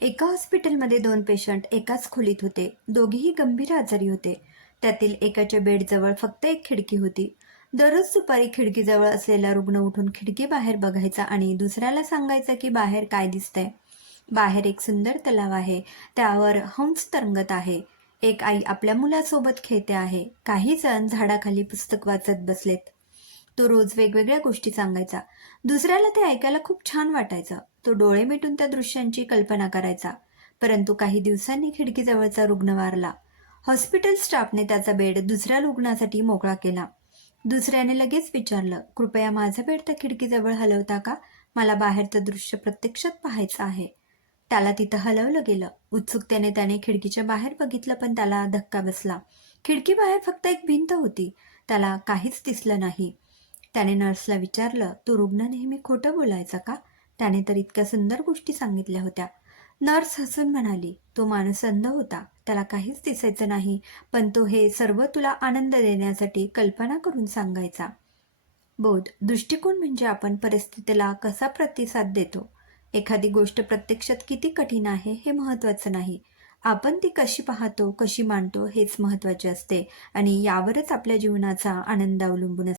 एका हॉस्पिटलमध्ये 2 पेशंट एकाच खोलीत होते. दोघेही गंभीर आजारी होते. त्यातील एकाच्या बेडजवळ फक्त एक खिडकी होती. दररोज दुपारी खिडकीजवळ असलेला रुग्ण उठून खिडकी बाहेर बघायचा आणि दुसऱ्याला सांगायचा की बाहेर काय दिसतंय. बाहेर एक सुंदर तलाव आहे. त्यावर हंस तरंगत आहे. एक आई आपल्या मुलासोबत खेळते आहे. काही जण झाडाखाली पुस्तक वाचत बसलेत. तो रोज वेगवेगळ्या गोष्टी सांगायचा. दुसऱ्याला ते ऐकायला खूप छान वाटायचं. तो डोळे मिटून त्या दृश्यांची कल्पना करायचा. परंतु काही दिवसांनी खिडकीजवळचा रुग्ण वारला. हॉस्पिटल स्टाफने त्याचा बेड दुसऱ्या रुग्णासाठी मोकळा केला. दुसऱ्याने लगेच विचारलं, कृपया माझा बेड त्या खिडकीजवळ हलवता का? मला बाहेरचं दृश्य प्रत्यक्षात पाहायचं आहे. त्याला तिथं हलवलं गेलं. उत्सुकतेने त्याने खिडकीच्या बाहेर बघितलं, पण त्याला धक्का बसला. खिडकी बाहेर फक्त एक भिंत होती. त्याला काहीच दिसलं नाही. त्याने नर्सला विचारलं, तो रुग्ण नेहमी खोटं बोलायचा का? त्याने तर इतक्या सुंदर गोष्टी सांगितल्या होत्या. नर्स हसून म्हणाली, तो माणूस अंध होता. त्याला काहीच दिसायचं नाही, पण तो हे सर्व तुला आनंद देण्यासाठी कल्पना करून सांगायचा. बोध दृष्टिकोन म्हणजे आपण परिस्थितीला कसा प्रतिसाद देतो. एखादी गोष्ट प्रत्यक्षात किती कठीण आहे हे महत्त्वाचं नाही. आपण ती कशी पाहतो, कशी मांडतो हेच महत्त्वाचे असते आणि यावरच आपल्या जीवनाचा आनंद अवलंबून असतो.